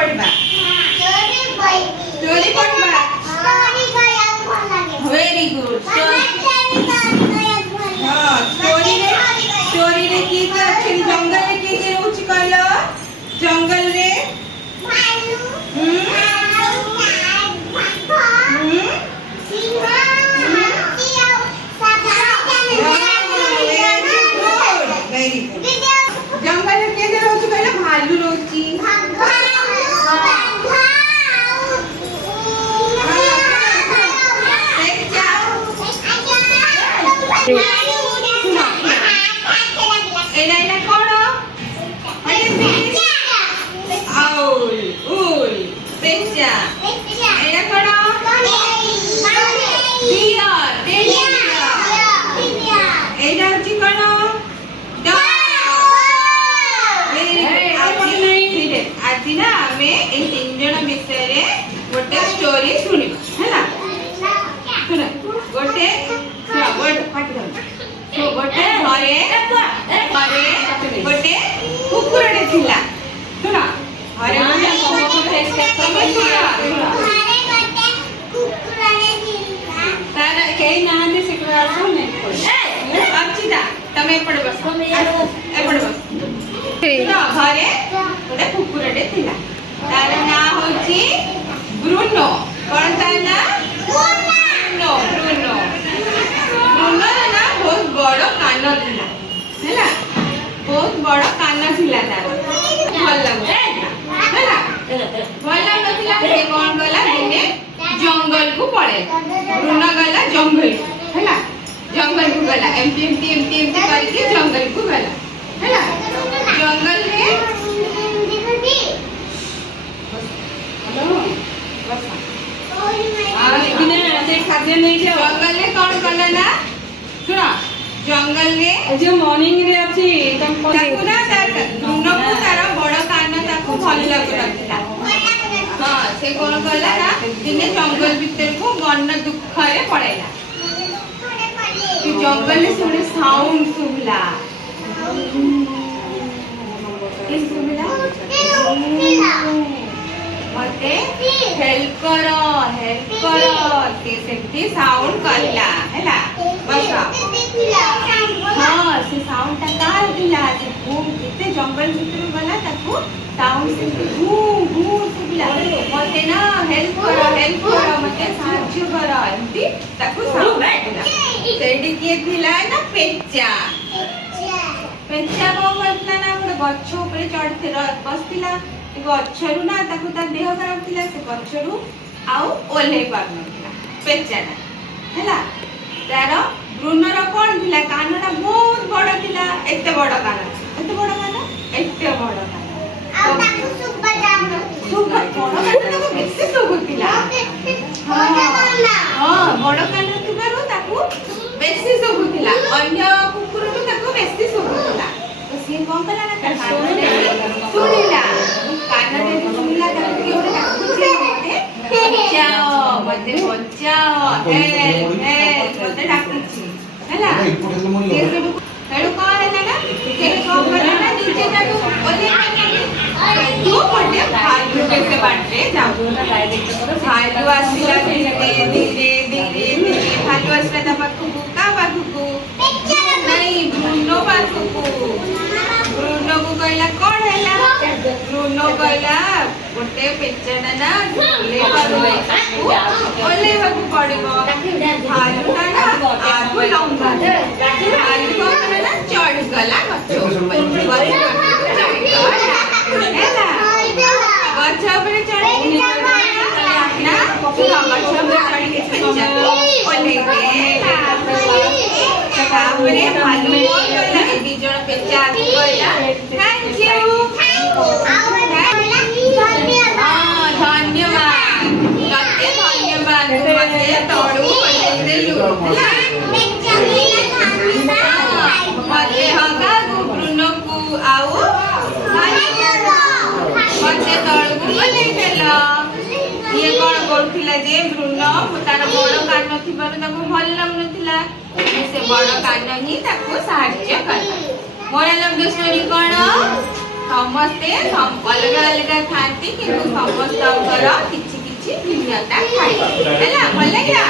पढ़वा स्टोरी पढ़वा very good हां स्टोरी रे की तो अछि जंगल रे की रहउछि कहलो जंगल रे भालू वेरी गुड जंगल रे के रहउछि कहलो भालू रहउछि एना कोन आउल उल पेचा एना कोन डियर टेडी एना होछि कोन आज ना हमें ए तीन जन विषय रे गोटे स्टोरी सुनिबा हैना सुन गोटे वर्ड फाटी दो तो गोटे घरे गोटे कुकुरटे थिला सुन घरे गोटे कुकुरटे तारा केही नाहंती सिकरा सुने अर्चिता तमे पड़ बस ए पड़ बस सुन घरे गोटे कुकुरटे थिला तार ना होची ब्रूनो कोन तार ना ब्रूनो ब्रूनो ब्रूनो ना बहुत बड़ कान थिला हैला बहुत बड़ कान थिला तार भल लागो हैला भल लागथिला से कोन गला दिने जंगल को पड़े ब्रूनो गला जंगल हैला जंगल को गला एमटी करके जंगल को गला हैला जंगल रे खाद्य नहीं जंगल रे कौन कला ना सुना जंगल रे जो मॉर्निंग रे अछि ताकू ना ब्रूनो को तार बड़ कान ताकू भल लागुनथिला हां से कोन कला ना दिने जंगल भीतर को मन दुख रे पड़ेला कि जंगल रे सुने साउंड सुबला किस सुबला मते हेल्प करो के सेठी साउंड करला हैला बस हां से साउंड ता काल दिला जे घूम केते जंगल भीतर गला ताकू साउंड से घूम सुबिला मते ना हेल्प करो मते साहाय्य करो एंती ताकू साउंड दिला सेठी के दिला ना पेचा को बोलला ना गोटे गच्छ ऊपर चढ़ते बसतिला गच्छरू ना ताकू ता देह खराब थिला से गच्छरू आउ ओले पारनथिला पेचाना हैला तार ब्रूनो रो कोन थिला कानटा बहुत बड़ थिला एते बड़ कान एते बड़ कान आ ताकू सुबा जाम सुबा बड़ कान तो बेसी सुबुतिला हां बड़ कान थिबारो ताकू बेसी सुबुतिला अन्य कुकुर तो ताकू बेसी सुबुतिला तो से कोन कला ना कान सुनिला कान रे सुनिला ताकू केउरे ताकू मते बचाओ हेल्प मते डाकुची हैला ये सब हेडो कौन है ना के कौन करना ना नीचे जाके ओले तू पड़े भालू कैसे बांटे जाओ भालू आसीला धीरे भालू आसीला ता पाखु का पाखु नहीं ब्रूनो पाखु ब्रूनो को कहला कौन हैला ब्रूनो कहला गोटे पेचना ना ओले बाबू पड़िबो भालू ना आगु लंबा भालू को ना चढ़ गला गच्छ ऊपर हैला गच्छ ऊपर चढ़ ना गच्छ ऊपर चढ़ के पेचा ओले के तापरे भालू कहला ए दी जण पेचा कहला थैंक यू धन्यवाद मते तोड़ू देलु मते हगा ब्रूनो को आउ मते तोड़ू बोले केला ये कोन करथिला जे ब्रूनो तार बड़ कान थिबार ताको भल लागनथिला से बड़ कान ही ताको सहाय्य करला मोरल ऑफ द स्टोरी कोन ସମସ୍ତେ ଅଲଗା ଅଲଗା ଖାଆନ୍ତି କିନ୍ତୁ ସମସ୍ତଙ୍କର କିଛି କିଛି ଭିନ୍ନତା ଥାଏ ହେଲା ଭଲ ଲାଗିଲା।